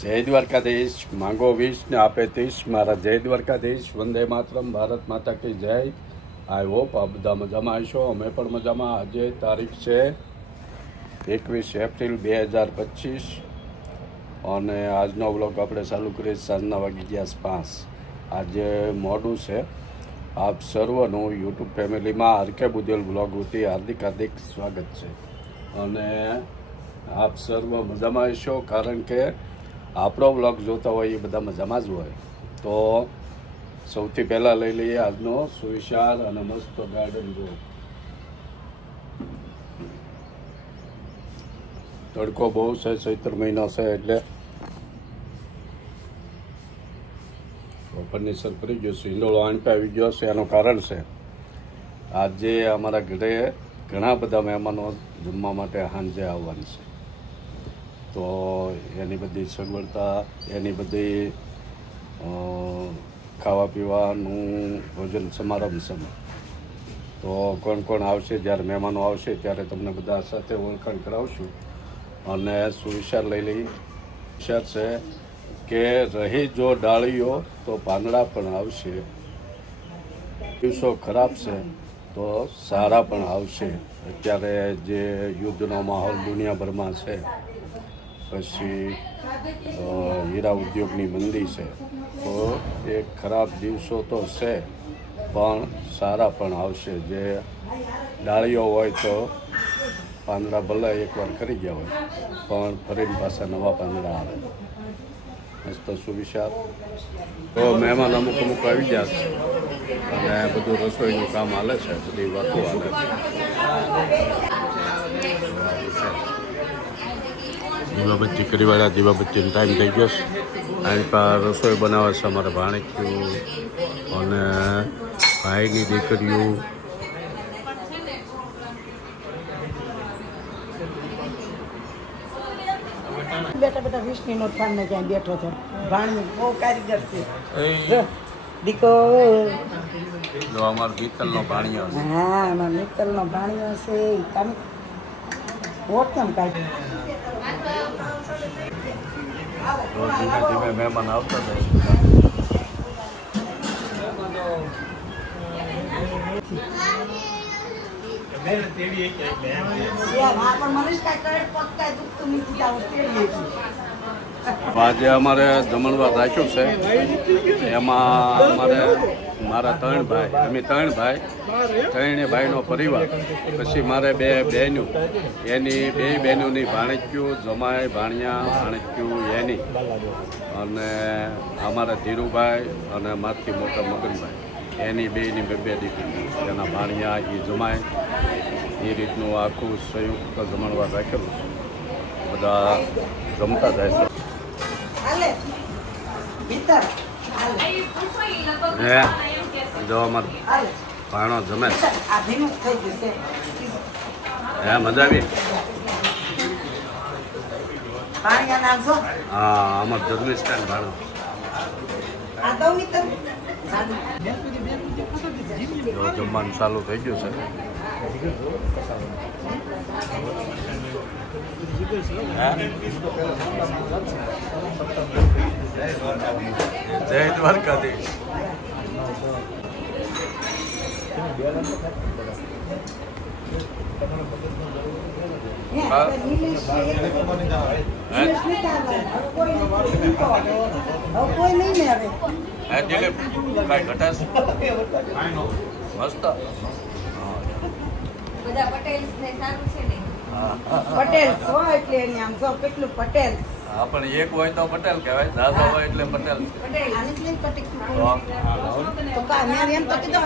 જય દ્વારકાધીશ. માંગો 20 ને આપે 30. મારા જય દ્વારકાધીશ. વંદે માતરમ. ભારત માતા કી જય. આઈ હોપ આ બધા મજામાં હશો. અમે પણ મજામાં. આજે તારીખ છે 21 એપ્રિલ 2025 અને આજનો વ્લોગ આપણે ચાલુ કરીએ સાંજના વાગી ગયા 5. આજે મોડું છે. આપ સર્વનું યુટ્યુબ ફેમિલીમાં આરકે બુદેલ વ્લોગ વતી હાર્દિક સ્વાગત છે અને આપ સર્વ મજામાં હશો, કારણ કે આપણો વ્લોગ જોતા હોય એ બધા મજામાં જ હોય. તો સૌથી પહેલાં લઈ લઈએ આજનો સુવિશાળ અને મસ્ત ગાર્ડન વ્લોગ. તડકો બહુ છે, ચૈત્ર મહિનો છે એટલે ફર્નિચર કરી ગયું છે, ઈંડોળો આંટા આવી ગયો છે. એનું કારણ છે આજે અમારા ઘરે ઘણા બધા મહેમાનો જમવા માટે સાંજે આવવાનું છે. તો એની બધી સગવડતા, એની બધી ખાવા પીવાનું ભોજન સમારંભ છે. તો કોણ કોણ આવશે, જ્યારે મહેમાનો આવશે ત્યારે તમને બધા સાથે ઓળખાણ કરાવશું. અને સુવિચાર લઈ લઈ વિચાર છે કે રહી જો ડાળીઓ તો પાંદડા પણ આવશે, દિવસો ખરાબ છે તો સારા પણ આવશે. અત્યારે જે યુદ્ધનો માહોલ દુનિયાભરમાં છે, પછી હીરા ઉદ્યોગની મંદી છે, તો એ ખરાબ દિવસો તો છે પણ સારા પણ આવશે. જે ડાળીઓ હોય તો પાંદડા ભલે એકવાર કરી ગયા હોય પણ ફરીને પાછા નવા પાંદડા આવે. મસ્ત સુવિચાર. તો મહેમાન અમુક આવી ગયા છે અને બધું રસોઈનું કામ હાલે છે, બધી વાતો હાલે છે. દીવાબત્તી કરીવાળા દીવાબત્તીનો ટાઈમ થઈ ગયો છે. આની પર રસોઈ બનાવે છે અમારે ભાણેજ્યું અને ભાઈની દીકરીઓ. બેટા 20ની નોટ ફાડને ક્યાંય બેઠો છે. ભાણની બહુ કારીગર છે. દીકો જો અમારો મિત્તલનો ભાણિયો છે. હા, અમારો મિત્તલનો ભાણિયો છે. કામ વોટ કેમ કાઢી. ધીમે ધીમે મહેમાન આવતા જાય. આજે અમારે જમણવાર રાખ્યું છે. એમાં અમારે મારા 3 ભાઈ, અમે 3 ભાઈ, 3 ભાઈનો પરિવાર, પછી મારે 2 બહેનો, એની 2 બહેનોની ભાણેજ્યું, જમાઈ ભાણિયા ભાણેજ્યું એની, અને અમારા ધીરુભાઈ અને મારથી મોટા મગનભાઈ એની 2ની 2 દીકરી, એના ભાણિયા, એ જમાય. એ રીતનું આખું સંયુક્ત જમણવાર રાખેલું છે. બધા જમતા જાય છે. હે જો અમારો ભાણો જમે. હે મજા આવી. હા, અમારો જન્મિષ્ઠાન ભાણો. જમવાનું ચાલુ થઈ ગયું છે. જય દ્વારકાધીશ. મસ્ત બધા પટેલ્સ ને સારું છે ને. પટેલ્સ હોય એટલે એની આમ જો કેટલું પટેલ્સ. હા, પણ એક હોય તો પટેલ કહેવાય, દાદા હોય એટલે પટેલ. આની જ લઈને પટેલ તો કા મેં એમ તો કીધું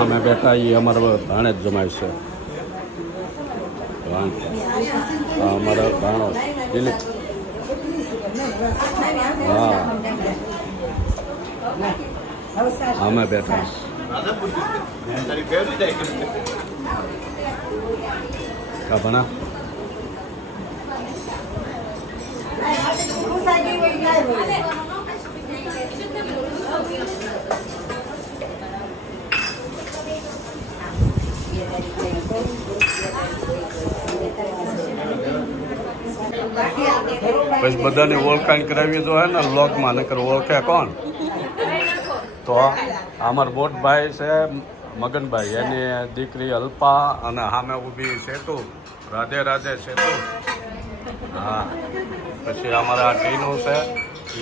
અમે બેઠા, એ અમારા ભાણે જ જમાય છે. અમારા ભાણો દિલીપ. હા, અમે બેઠા. કા ભણા બસ બધાની ઓળખાણ કરાવી તો હે ને લોકમાં નકર ઓળખે કોણ? તો અમાર મોટભાઈ છે મગનભાઈ, એની દીકરી અલ્પા અને સામે ઊભી સેતુ, રાધે રાધે સેતુ. હા, પછી અમારા ટીનું છે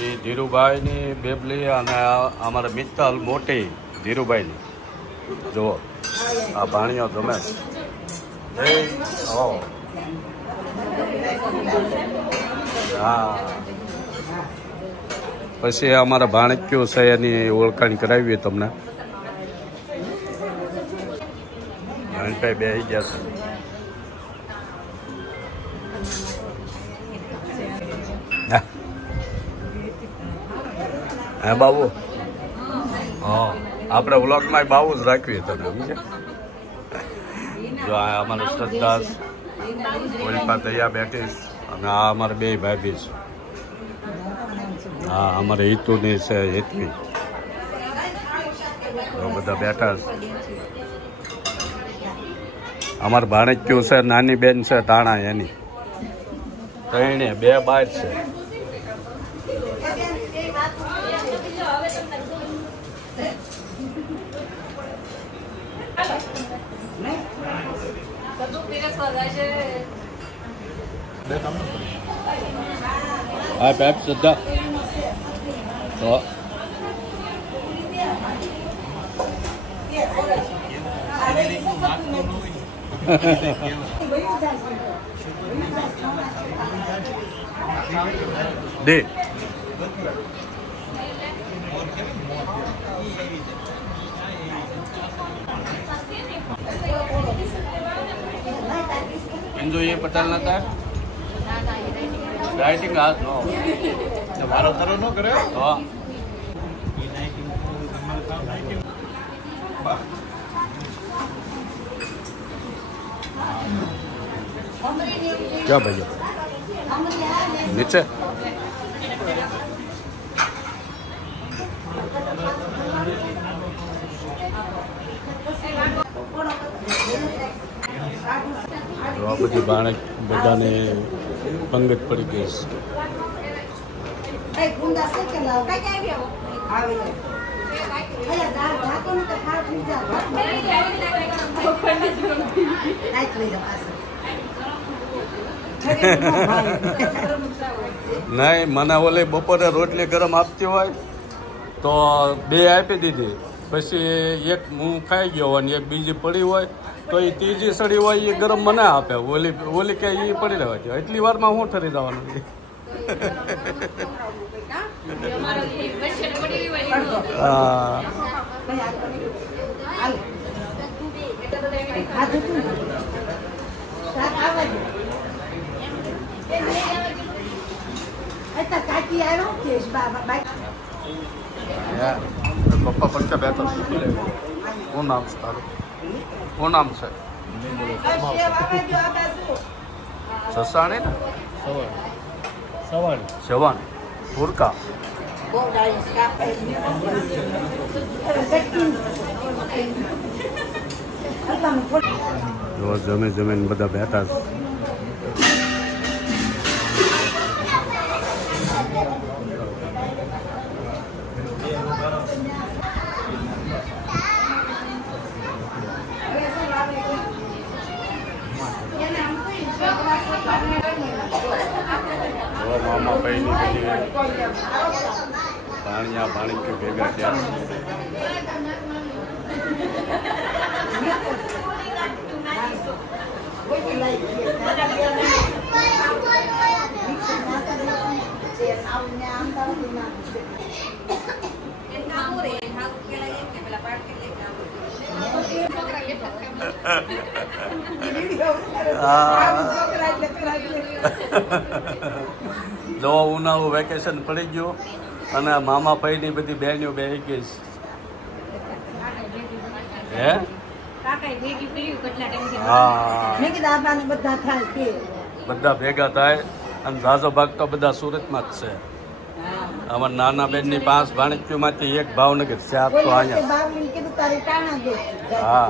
એ ધીરુભાઈની બેબલી અને અમારા મિત્તલ મોટી ધીરુભાઈની. જુઓ આ ભાણીઓ ગમે. હા, પછી અમારા ભાણક્યું છે એની ઓળખાણ કરાવીએ તમને. ભાઈ બેસી ગયા છે. હે બાબુ? હા, આપણે વ્લોગમાં બાબુ જ રાખીએ તમે સમજે. જો આ અમારો શ્રદ્ધાસ ઓલપા તૈયાર બેઠીશ અને આ અમારે બે ભાભી છે. હા, અમારે હિતુની છે હિતવી. બધા બેઠા છે. અમારે ભાણક્યું છે નાની બેન છે ટાણા એની. ત્રણે બે બાર છે. હા પેપ શ્રદ્ધા તો દે હિન્દુ એ પટેલ નતા રાઇટિંગ હાથ નો મારો કરો ન કરે. હા, ક્યાં ભાઈ નીચે આ બધી બાળક બધાને પંગત પડી ગઈ નહીં. મને ઓલી બપોરે રોટલી ગરમ આપતી હોય તો બે આપી દીધી, પછી એક હું ખાઈ ગયો અને એક બીજી પડી હોય તો એ ત્રીજી સડી હોય એ ગરમ મને આપે. ઓલી કે એ પડી રહેવા દે. એટલી વારમાં હું ઠરી જવાનું? પપ્પા પણ ક્યાં બેઠા? શું નામ છે તારું? શું નામ છે? સસાણી ને સવાણી પુરકા. જો જમીને બધા બેઠા છે. મામા ભાઈની બધી ભાણિયા ભાણી ભેગા થયા. જો ઉનાળું વેકેશન પડી ગયું અને મામા ભાઈની બધી બહેનીઓ બેસી ગઈ હે. બધા ભેગા થાય અને ઝાઝો ભાગ તો બધા સુરતમાં જ છે. અમારા નાના બેનની 5 ભાણેજમાંથી એક ભાવનગર 4 તો અહીંયા. બાવલીને કીધું તારી ટાણા દે. હા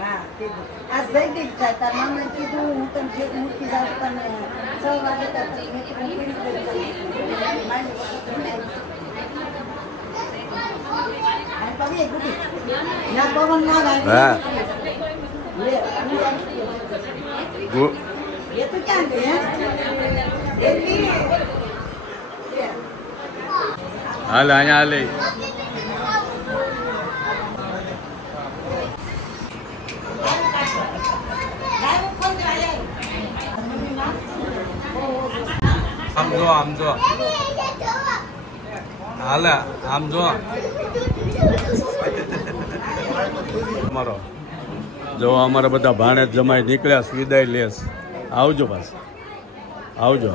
હા કીધું આ જયદીપ છે તાર મામાએ કીધું હું તને જે મૂકી જાઉં તને 6 વાગે તક મેં કીધું પીડી કરી ના પવન ના લાગે હા લે ये तो क्या है હાલ અહીંયા હાલે. આમ જો હાલે આમ જો અમારો જો અમારા બધા ભાણેજ જમાઈ નીકળ્યા વિદાય લેસ. આવજો પાસ આવજો.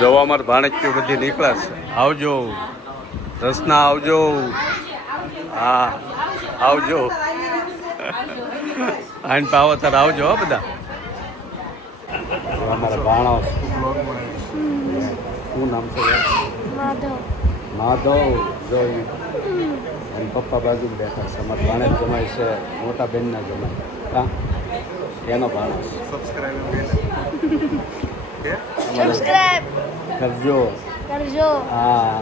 જો અમારે ભાણેજ બધી નીકળ્યા છે. આવજો રસના આવજો. હા આવજો આઈન પાવતર આવજો હો બધા. અમારા ભાણો શું નામ છે? માધવ. જો એમ પપ્પા બાજુ બેઠા છે. અમારા ભાણેજ જમાય છે મોટા બેનના જમાય. હા એનો ભાણો છે. સબસ્ક્રાઇબ કરજો. હા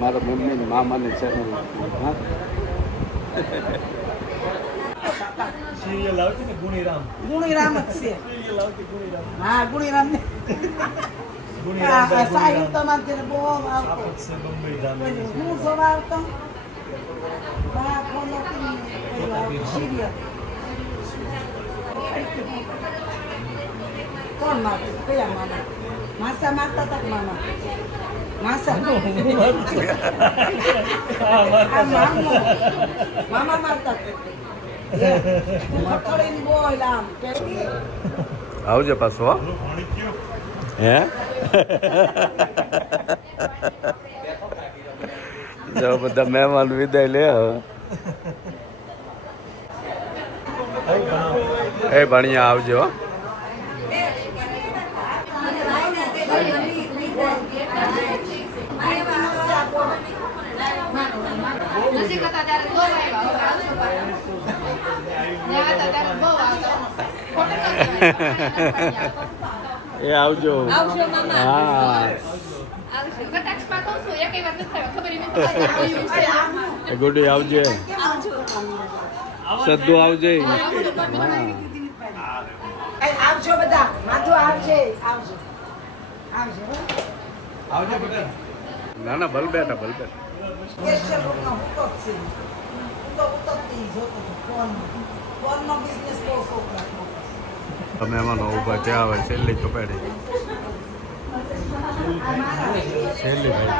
મારા મમ્મી મામાની ચેનલ. હા સિરિયલ આવતી ને ગુણીરામ ગુણીરામ જ છે. હા ગુણીરામ ને ગુણીરામ સાહિલ તો માથે બહુ આવતો છે બંબઈ ધામ હું સવા આવતો બા ફોલો સિરિયલ કોણ મારતું કયા મામા માસા મારતા હતા મામા માસા મામા મારતા આવજો પાછો. હે જો બધા મહેમાન વિદાય લે. એ ભણિયા આવજો. એ આવજો. હા ગુડી આવજે. સદ્દુ આવજે. આવજો બધા માથું આવજે. આવજો આવજો આવજો બેટા. ના ના ભલ બેઠા ભલ બેઠા. તમે એમાં ઉભા ક્યાં આવે? છેલ્લી કપાડી છેલ્લી ભાઈ.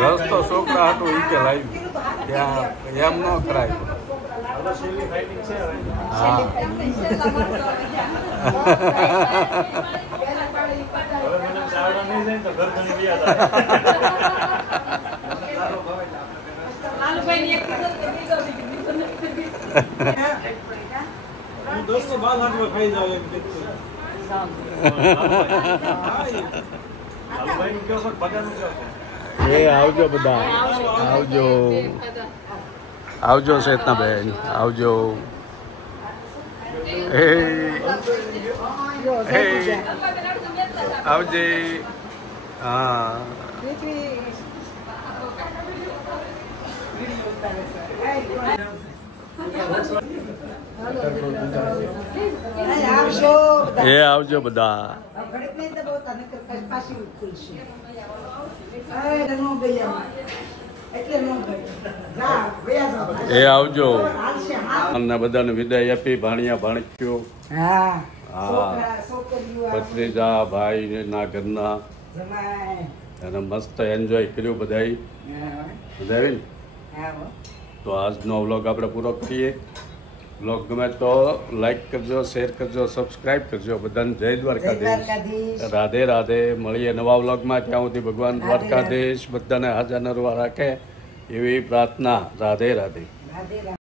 રસ્તો છોકરા હતું ઈ કે લાવ્યું ત્યાં એમ ન કરાય. હા દોસ્તો બાદ હાથમાં ખાઈ જાવ એમ કે એ આવજો બધા. આવજો આવજો ચેતનાબેન. આવજો. આવજે. હા એ આવજો બધા. એ આવજો. અને બધાને વિદાય આપી. ભાણિયા ભાણક્યો. હા ભત્રીજા ભાઈ ના ઘરના અને મસ્ત એન્જોય કર્યું બધાય. બધા ને તો આજનો વ્લોગ આપણે પૂરો કરીએ. વ્લોગ ગમે તો લાઈક કરજો, શેર કરજો, સબસ્ક્રાઈબ કરજો. બધાને જય દ્વારકાધીશ. દ્વારકાધીશ. રાધે રાધે. મળીએ નવા વ્લોગમાં. ત્યાં સુધી ભગવાન દ્વારકાધીશ બધાને હાજર નરવા રાખે એવી પ્રાર્થના. રાધે રાધે. રાધે રાધે.